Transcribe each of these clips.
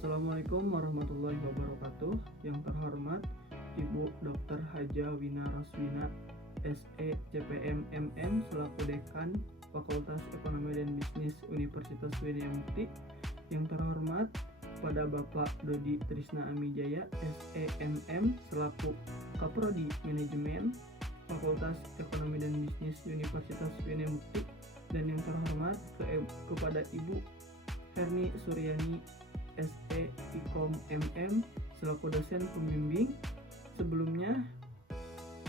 Assalamualaikum warahmatullahi wabarakatuh. Yang terhormat Ibu Dr. Haja Wina Roswina, SE CPM MM selaku Dekan Fakultas Ekonomi dan Bisnis Universitas Widya Mukti. Yang terhormat pada Bapak Dodi Trisna Amijaya, SE MM selaku Kaprodi Manajemen Fakultas Ekonomi dan Bisnis Universitas Widya Mukti. Dan yang terhormat kepada Ibu Herni Suryani, SE Ikom MM selaku dosen pembimbing. Sebelumnya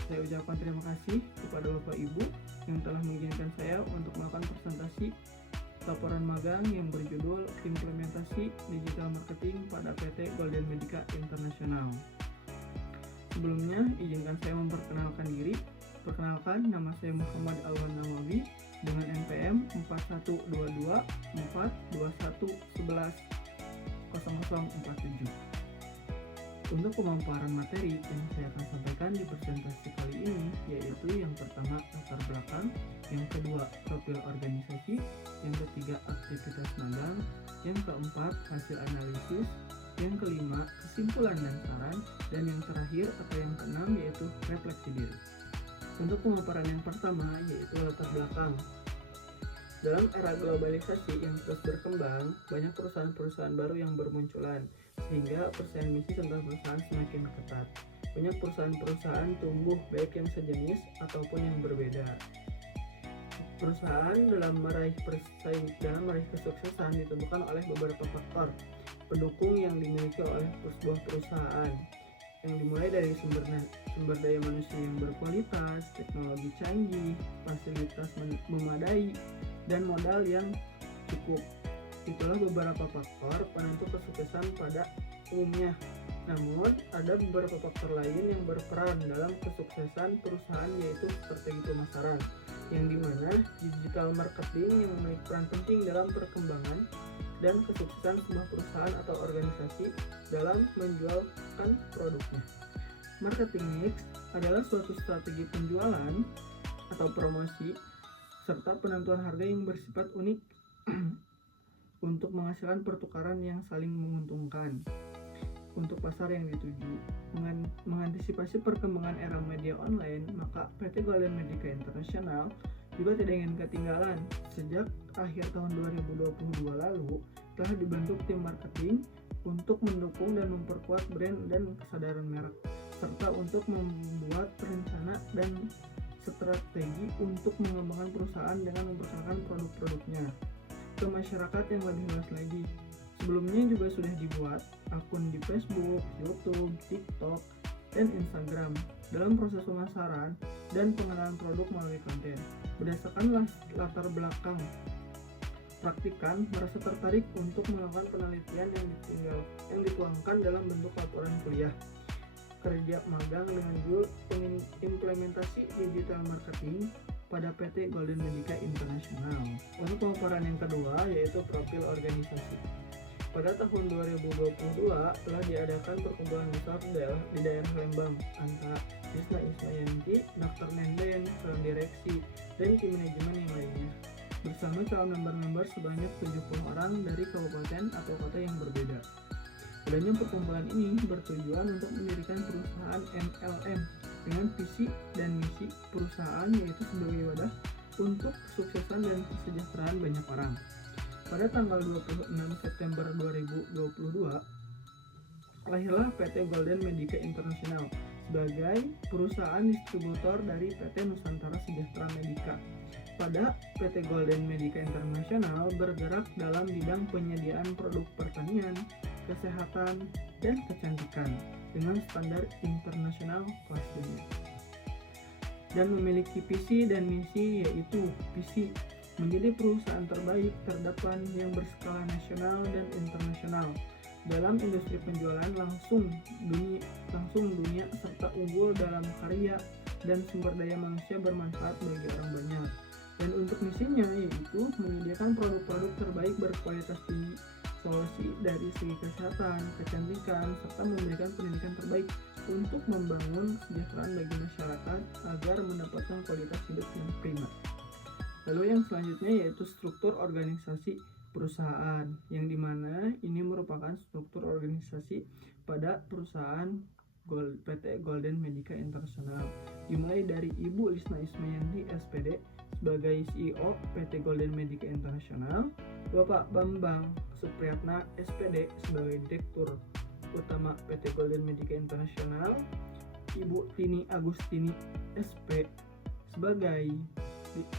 saya ucapkan terima kasih kepada Bapak Ibu yang telah mengizinkan saya untuk melakukan presentasi laporan magang yang berjudul Implementasi Digital Marketing pada PT Golden Medica International. Sebelumnya izinkan saya memperkenalkan diri. Perkenalkan, nama saya Muhammad Alwan Nawawi dengan NPM 4122 421 11 0047. Untuk pemaparan materi yang saya akan sampaikan di presentasi kali ini yaitu yang pertama latar belakang, yang kedua profil organisasi, yang ketiga aktivitas magang, yang keempat hasil analisis, yang kelima kesimpulan dan saran, dan yang terakhir atau yang keenam yaitu refleksi diri. Untuk pemaparan yang pertama yaitu latar belakang. Dalam era globalisasi yang terus berkembang, banyak perusahaan-perusahaan baru yang bermunculan, sehingga persaingan misi antar perusahaan semakin ketat. Banyak perusahaan-perusahaan tumbuh baik yang sejenis ataupun yang berbeda. Perusahaan dalam meraih kesuksesan ditentukan oleh beberapa faktor pendukung yang dimiliki oleh sebuah perusahaan, yang dimulai dari sumber daya manusia yang berkualitas, teknologi canggih, fasilitas memadai, dan modal yang cukup. Itulah beberapa faktor penentu kesuksesan pada umumnya. Namun, ada beberapa faktor lain yang berperan dalam kesuksesan perusahaan yaitu strategi pemasaran, yang dimana digital marketing yang memiliki peran penting dalam perkembangan dan kesuksesan sebuah perusahaan atau organisasi dalam menjualkan produknya. Marketing mix adalah suatu strategi penjualan atau promosi serta penentuan harga yang bersifat unik untuk menghasilkan pertukaran yang saling menguntungkan untuk pasar yang dituju. Mengantisipasi perkembangan era media online, maka PT Golden Medica International juga tidak ingin ketinggalan. Sejak akhir tahun 2022 lalu telah dibentuk tim marketing untuk mendukung dan memperkuat brand dan kesadaran merek, serta untuk membuat rencana dan strategi untuk mengembangkan perusahaan dengan memperkenalkan produk-produknya ke masyarakat yang lebih luas lagi. Sebelumnya juga sudah dibuat akun di Facebook, YouTube, TikTok, dan Instagram dalam proses pemasaran dan pengenalan produk melalui konten. Berdasarkan latar belakang praktikan, merasa tertarik untuk melakukan penelitian yang dituangkan dalam bentuk laporan kuliah kerja magang dengan judul Implementasi Digital Marketing pada PT Golden Medica International. Untuk pemaparan yang kedua yaitu profil organisasi. Pada tahun 2022 telah diadakan perkumpulan besar di daerah Lembang antara Trisna Ismayanti, Dr. Nenden, calon direksi, dan tim manajemen yang lainnya, bersama calon member-member sebanyak 70 orang dari kabupaten atau kota yang berbeda. Adanya perkumpulan ini bertujuan untuk mendirikan perusahaan MLM dengan visi dan misi perusahaan yaitu sebagai wadah untuk kesuksesan dan kesejahteraan banyak orang. Pada tanggal 26 September 2022, lahirlah PT Golden Medica International sebagai perusahaan distributor dari PT Nusantara Sejahtera Medica. Pada PT Golden Medica International bergerak dalam bidang penyediaan produk pertanian, kesehatan, dan kecantikan dengan standar internasional kelas dunia, dan memiliki visi dan misi yaitu visi menjadi perusahaan terbaik terdepan yang berskala nasional dan internasional dalam industri penjualan langsung dunia serta unggul dalam karya dan sumber daya manusia bermanfaat bagi orang banyak. Dan untuk misinya yaitu menyediakan produk-produk terbaik berkualitas tinggi, solusi dari segi kesehatan, kecantikan, serta memberikan pendidikan terbaik untuk membangun kesejahteraan bagi masyarakat agar mendapatkan kualitas hidup yang prima. Lalu yang selanjutnya yaitu struktur organisasi perusahaan, yang dimana ini merupakan struktur berorganisasi pada perusahaan PT Golden Medica International, dimulai dari Ibu Lisna Ismayanti SPD sebagai CEO PT Golden Medica International, Bapak Bambang Supriyatna SPD sebagai Direktur Utama PT Golden Medica International, Ibu Tini Agustini SP sebagai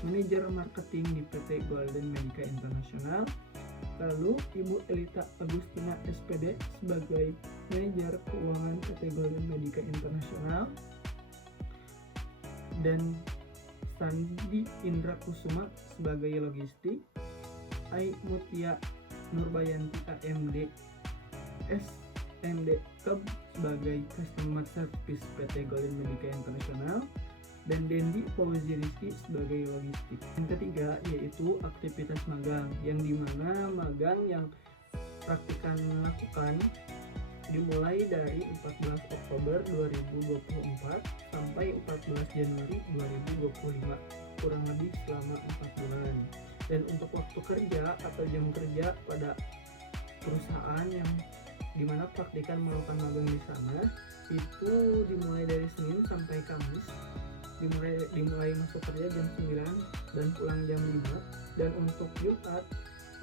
Manajer Marketing di PT Golden Medica International, lalu Ibu Elita Agustina SPD sebagai Manajer Keuangan PT Golden Medica International, dan Sandi Indra Kusuma sebagai Logistik, Ai Mutia Nurbayanti AMD SMD Keb sebagai Customer Service PT Golden Medica International, dan Dendi Fauzi Rizky sebagai Logistik. Yang ketiga yaitu aktivitas magang, yang dimana magang yang praktikan melakukan dimulai dari 14 Oktober 2024 sampai 14 Januari 2025, kurang lebih selama 4 bulan. Dan untuk waktu kerja atau jam kerja pada perusahaan yang dimana praktikan melakukan magang di sana itu dimulai dari Senin sampai Kamis, dimulai masuk kerja jam 9 dan pulang jam 5, dan untuk Jumat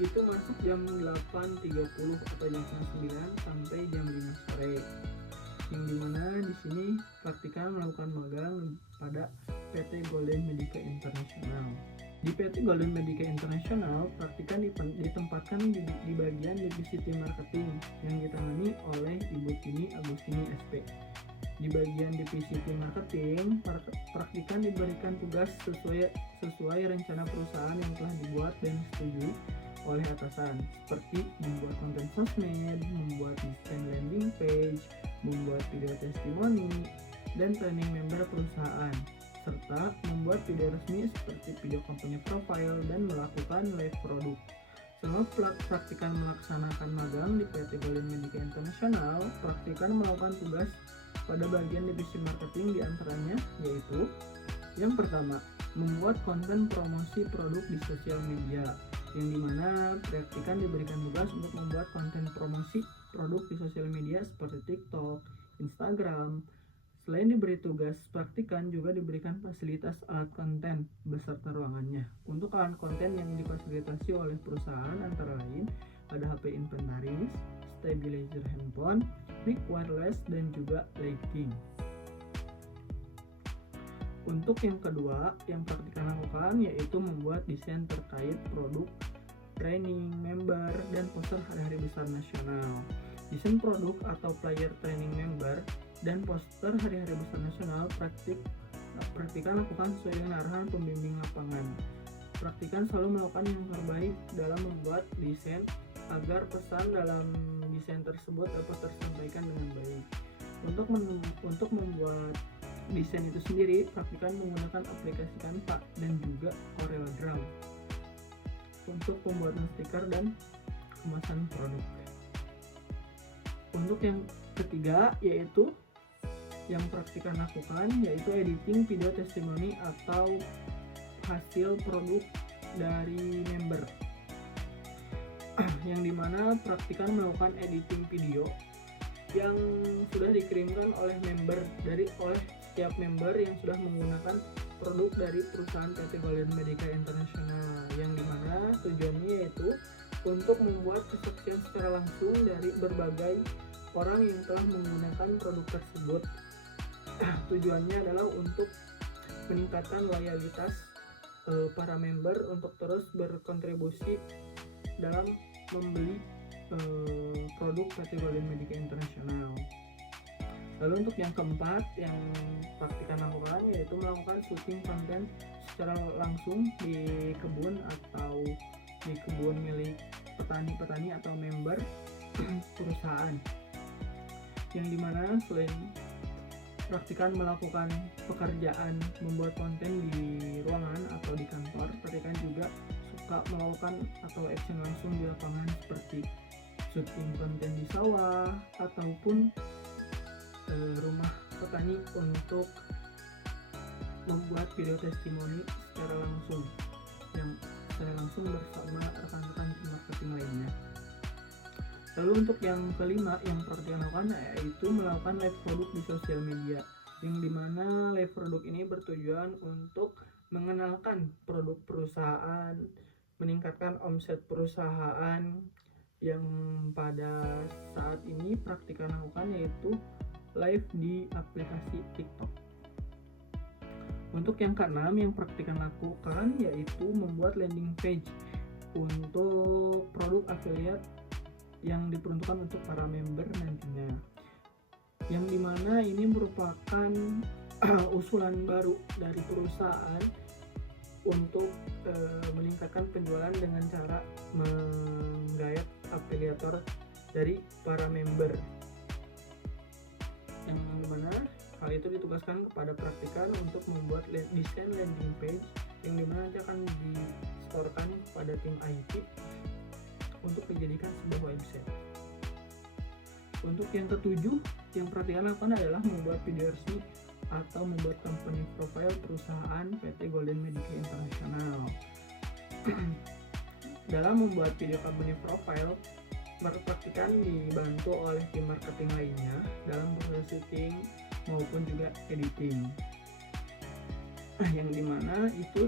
itu masuk jam 8.30 atau jam 9 sampai jam 5 sore. Yang dimana di sini praktikan melakukan magang pada PT Golden Medica International. Di PT Golden Medica International, praktikan ditempatkan di bagian divisi tim marketing yang ditangani oleh Ibu Tini Agustini SP. Di bagian divisi tim marketing, praktikan diberikan tugas sesuai rencana perusahaan yang telah dibuat dan disetujui oleh atasan, seperti membuat konten sosmed, membuat desain landing page, membuat video testimoni, dan training member perusahaan, serta membuat video resmi seperti video company profile dan melakukan live produk. Selama praktikan melaksanakan magang di PT Golden Medica International, praktikan melakukan tugas pada bagian divisi marketing diantaranya yaitu yang pertama, membuat konten promosi produk di sosial media, yang dimana praktikan diberikan tugas untuk membuat konten promosi produk di sosial media seperti TikTok, Instagram. Selain diberi tugas, praktikan juga diberikan fasilitas alat konten beserta ruangannya. Untuk alat konten yang difasilitasi oleh perusahaan antara lain ada HP inventaris, stabilizer handphone, mic wireless, dan juga lighting. Untuk yang kedua, yang praktikan lakukan yaitu membuat desain terkait produk, training, member, dan poster hari-hari besar nasional. Desain produk atau flyer training member dan poster hari-hari besar nasional praktikan lakukan sesuai dengan arahan pembimbing lapangan. Praktikan selalu melakukan yang terbaik dalam membuat desain agar pesan dalam desain tersebut dapat tersampaikan dengan baik. Untuk membuat desain itu sendiri, praktikan menggunakan aplikasi Canva dan juga CorelDRAW untuk pembuatan stiker dan kemasan produk. Untuk yang ketiga yaitu yang praktikan lakukan yaitu editing video testimoni atau hasil produk dari member, yang dimana praktikan melakukan editing video yang sudah dikirimkan oleh setiap member yang sudah menggunakan produk dari perusahaan PT Golden Medica International, yang dimana tujuannya yaitu untuk membuat kesaksian secara langsung dari berbagai orang yang telah menggunakan produk tersebut. Tujuannya adalah untuk meningkatkan loyalitas para member untuk terus berkontribusi dalam membeli produk PT Golden Medica International. Lalu untuk yang keempat yang praktikan lakukan yaitu melakukan syuting konten secara langsung di kebun atau di kebun milik petani-petani atau member perusahaan, yang dimana selain praktikan melakukan pekerjaan membuat konten di ruangan atau di kantor, praktikan juga suka melakukan atau action langsung di lapangan seperti syuting konten di sawah ataupun rumah petani untuk membuat video testimoni secara langsung bersama rekan-rekan marketing lainnya. Lalu untuk yang kelima yang praktikan lakukan yaitu melakukan live produk di sosial media, yang dimana live produk ini bertujuan untuk mengenalkan produk perusahaan, meningkatkan omset perusahaan. Yang pada saat ini praktikan lakukan yaitu live di aplikasi TikTok. Untuk yang keenam yang praktikan lakukan yaitu membuat landing page untuk produk affiliate yang diperuntukkan untuk para member nantinya, yang dimana ini merupakan usulan baru dari perusahaan untuk meningkatkan penjualan dengan cara menggayat afiliator dari para member, yang dimana hal itu ditugaskan kepada praktikan untuk membuat desain landing page yang dimana nanti akan disetorkan kepada tim IT untuk dijadikan sebuah website. Untuk yang ketujuh yang praktikan lakukan adalah membuat video resmi atau membuat company profile perusahaan PT Golden Medica International. Dalam membuat video company profile, praktikan dibantu oleh tim marketing lainnya dalam proses syuting maupun juga editing. Yang dimana itu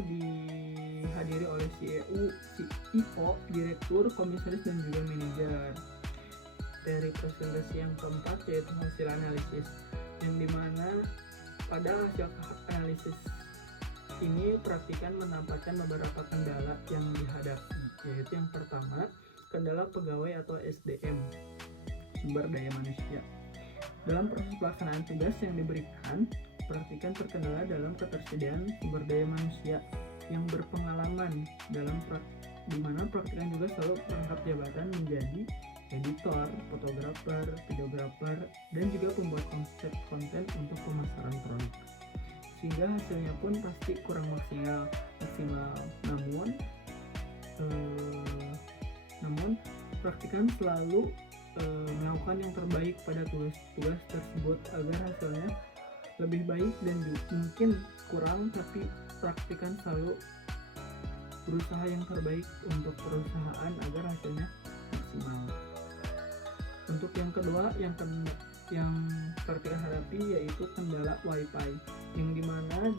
dihadiri oleh CEO, direktur, komisaris dan juga manajer. Dari presentasi yang keempat yaitu hasil analisis, yang dimana pada hasil analisis ini praktikan menampakkan beberapa kendala yang dihadapi, yaitu yang pertama kendala pegawai atau SDM, sumber daya manusia. Dalam proses pelaksanaan tugas yang diberikan, praktikan terkendala dalam ketersediaan sumber daya manusia yang berpengalaman di mana praktikan juga selalu merangkap jabatan menjadi editor, fotografer, videografer, dan juga pembuat konsep konten untuk pemasaran produk, sehingga hasilnya pun pasti kurang maksimal. Namun praktikan selalu melakukan yang terbaik pada tugas-tugas tersebut agar hasilnya lebih baik, dan mungkin kurang tapi praktikan selalu berusaha yang terbaik untuk perusahaan agar hasilnya maksimal. Untuk yang kedua yang praktikan hadapi yaitu kendala wifi, yang dimana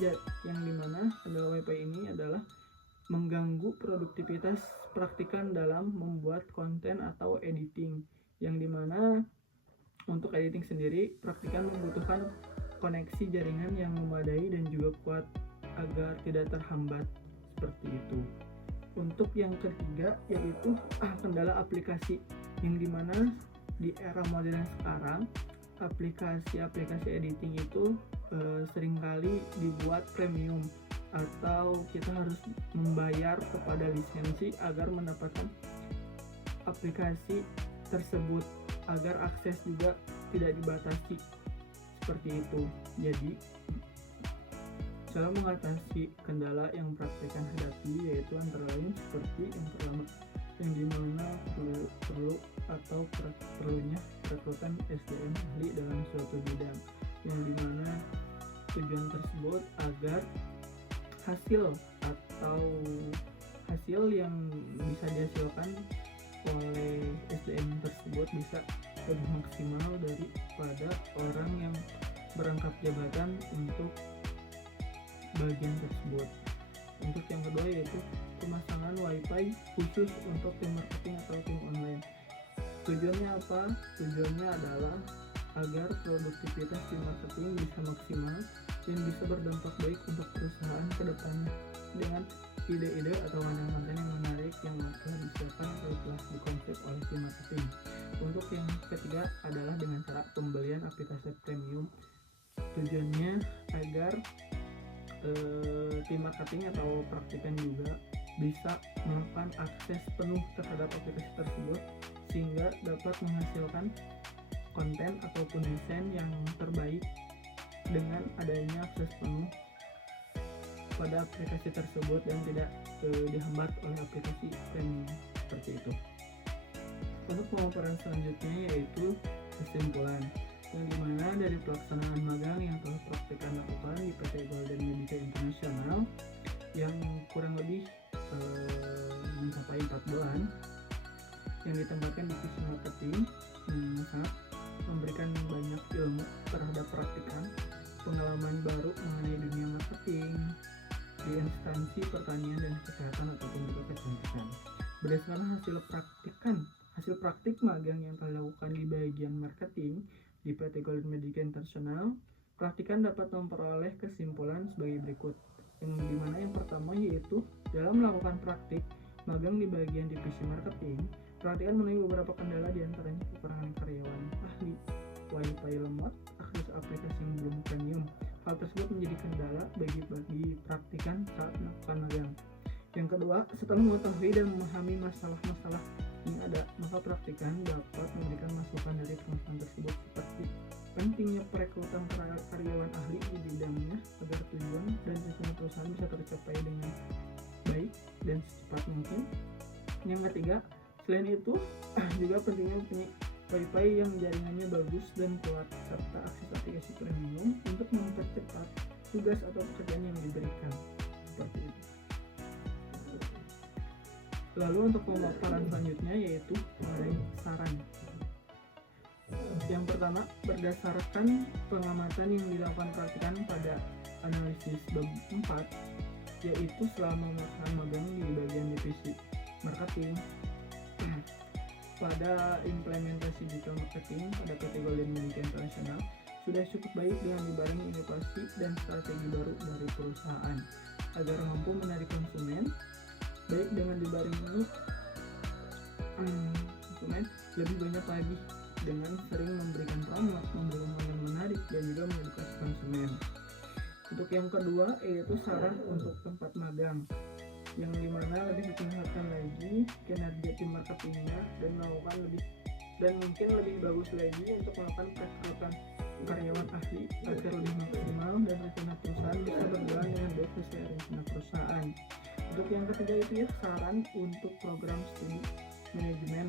kendala wifi ini adalah mengganggu produktivitas praktikan dalam membuat konten atau editing, yang dimana untuk editing sendiri praktikan membutuhkan koneksi jaringan yang memadai dan juga kuat agar tidak terhambat seperti itu. Untuk yang ketiga yaitu kendala aplikasi, yang dimana di era modern sekarang aplikasi editing itu seringkali dibuat premium atau kita harus membayar kepada lisensi agar mendapatkan aplikasi tersebut, agar akses juga tidak dibatasi seperti itu. Jadi dalam mengatasi kendala yang praktikan hadapi yaitu antara lain seperti yang pertama, yang dimana perlunya rekrutan SDM ahli dalam suatu bidang, yang dimana tujuan tersebut agar hasil yang bisa dihasilkan oleh SDM tersebut bisa lebih maksimal daripada orang yang berangkap jabatan untuk bagian tersebut. Untuk yang kedua yaitu pemasangan wifi khusus untuk tim marketing atau tim online. Tujuannya apa? Tujuannya adalah agar produktivitas tim marketing bisa maksimal dan bisa berdampak baik untuk perusahaan ke depannya dengan ide-ide atau konten-konten yang menarik yang telah disiapkan atau telah dikonsep oleh tim marketing. Untuk yang ketiga adalah dengan cara pembelian aplikasi premium. Tujuannya agar tim marketing atau praktikan juga bisa melakukan akses penuh terhadap aplikasi tersebut sehingga dapat menghasilkan konten ataupun desain yang terbaik dengan adanya akses penuh pada aplikasi tersebut dan tidak dihambat oleh aplikasi premium seperti itu. Untuk pemaparan selanjutnya yaitu kesimpulan, yang dimana dari pelaksanaan magang yang telah praktikan lakukan di PT Golden Medica International yang kurang lebih mencapai 4 bulan, yang ditempatkan di divisi marketing sangat memberikan banyak ilmu terhadap praktikan pengalaman baru mengenai dunia marketing di instansi pertanian dan kesehatan ataupun juga kecantikan. Berdasarkan hasil praktik magang yang telah dilakukan di bagian marketing di PT Golden Medica International, praktikan dapat memperoleh kesimpulan sebagai berikut. Yang dimana yang pertama yaitu dalam melakukan praktik magang di bagian divisi marketing, praktikan menemui beberapa kendala diantaranya kekurangan karyawan ahli, wifi lemot, akses aplikasi yang belum premium. Hal tersebut menjadi kendala bagi praktikan saat melakukan magang. Yang kedua, setelah mengetahui dan memahami masalah-masalah yang ada, maka praktikan dapat memberikan masukan dari permasalahan tersebut seperti pentingnya perekrutan karyawan ahli di bidangnya agar tujuan dan rencana perusahaan bisa tercapai dengan baik dan secepat mungkin. Yang ketiga, selain itu juga pentingnya punya wifi yang jaringannya bagus dan kuat serta akses aplikasi premium untuk mempercepat tugas atau pekerjaan yang diberikan. Seperti itu. Lalu untuk pemaparan selanjutnya yaitu mengenai saran. Yang pertama, berdasarkan pengamatan yang dilakukan praktikan pada analisis bab 4, yaitu selama melakukan magang di bagian divisi marketing pada implementasi digital marketing pada PT Golden Medica International sudah cukup baik dengan dibarengi inovasi dan strategi baru dari perusahaan agar mampu menarik konsumen, baik dengan dibarengi konsumen lebih banyak lagi dengan sering memberikan promo, memberikan yang menarik dan juga mengedukasi konsumen. Untuk yang kedua yaitu saran untuk tempat magang, yang dimana lebih ditingkatkan lagi kinerja tim marketingnya dan melakukan mungkin lebih bagus lagi untuk melakukan perekrutan karyawan ahli agar lebih maksimal dan rencana perusahaan bisa berjalan dengan baik sesuai rencana perusahaan. Untuk yang ketiga itu ya saran untuk program studi manajemen,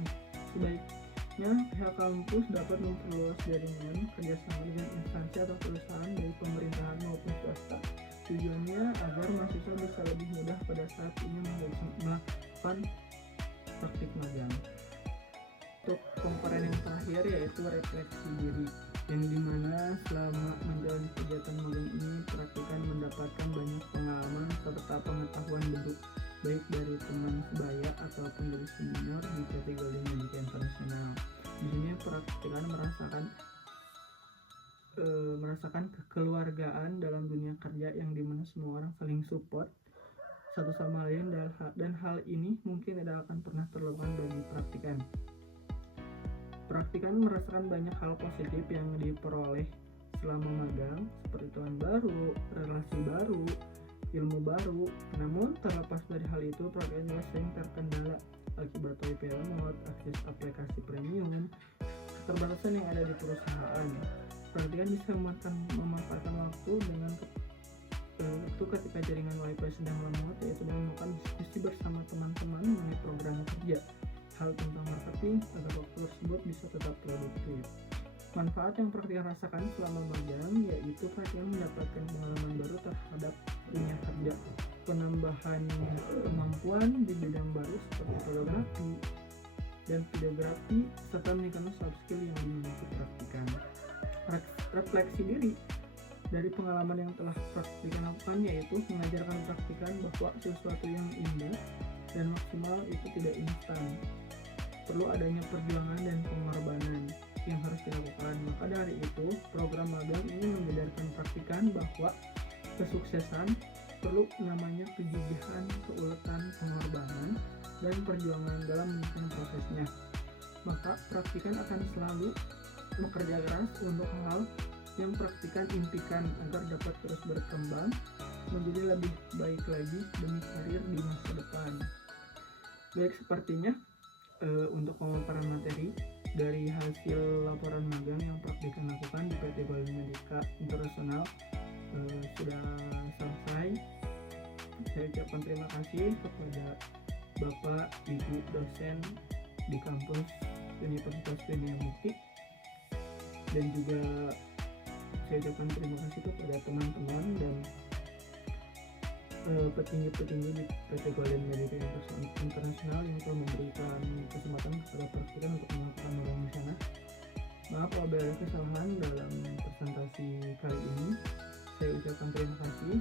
sebaiknya pihak kampus dapat memperluas jaringan kerjasama dengan instansi atau perusahaan dari pemerintahan maupun swasta. Tujuannya agar mahasiswa bisa lebih mudah pada saat ini melakukan praktik magang. Untuk komponen yang terakhir yaitu refleksi diri, yang dimana selama menjalani kegiatan magang ini praktikan mendapatkan banyak pengalaman serta pengetahuan baru baik dari teman sebaya ataupun dari senior di PT Golden Medica International. Di sini praktikan merasakan kekeluargaan dalam dunia kerja yang dimana semua orang saling support satu sama lain, dan hal ini mungkin tidak akan pernah terlupakan bagi praktikan. Praktikan merasakan banyak hal positif yang diperoleh selama magang seperti teman baru, relasi baru, ilmu baru. Namun terlepas dari hal itu, praktikan juga sering terkendala akibat wifi lemot, akses aplikasi premium, keterbatasan yang ada di perusahaan. Praktikan bisa memanfaatkan waktu dengan ketika jaringan wifi sedang lemot, yaitu dengan melakukan diskusi bersama teman-teman mengenai program kerja, hal tentang marketing agar waktu tersebut bisa tetap produktif. Manfaat yang praktikan rasakan selama magang yaitu praktikan mendapatkan pengalaman baru terhadap dunia kerja, penambahan kemampuan di bidang baru seperti fotografi dan videografi, serta meningkatkan soft skill yang dimiliki praktikan. Refleksi diri dari pengalaman yang telah praktikan lakukan yaitu mengajarkan praktikan bahwa sesuatu yang indah dan maksimal itu tidak instan. Perlu adanya perjuangan dan pengorbanan yang harus dilakukan. Maka dari itu, program magang ini mengajarkan praktikan bahwa kesuksesan perlu namanya kegigihan, keuletan, pengorbanan, dan perjuangan dalam menyelesaikan prosesnya. Maka praktikan akan selalu bekerja keras untuk hal yang praktikan impikan agar dapat terus berkembang menjadi lebih baik lagi demi karir di masa depan. Baik, sepertinya untuk pemaparan materi dari hasil laporan magang yang praktikan lakukan di PT Golden Medica International sudah selesai. Saya ucapkan terima kasih kepada Bapak Ibu dosen di kampus Universitas Dunia Mukti, dan juga saya ucapkan terima kasih kepada teman-teman dan petinggi-petinggi di PT Golden Medika Internasional yang telah memberikan kesempatan kepada perwakilan untuk melakukan orang di sana. Maaf apabila ada kesalahan dalam presentasi kali ini. Saya ucapkan terima kasih.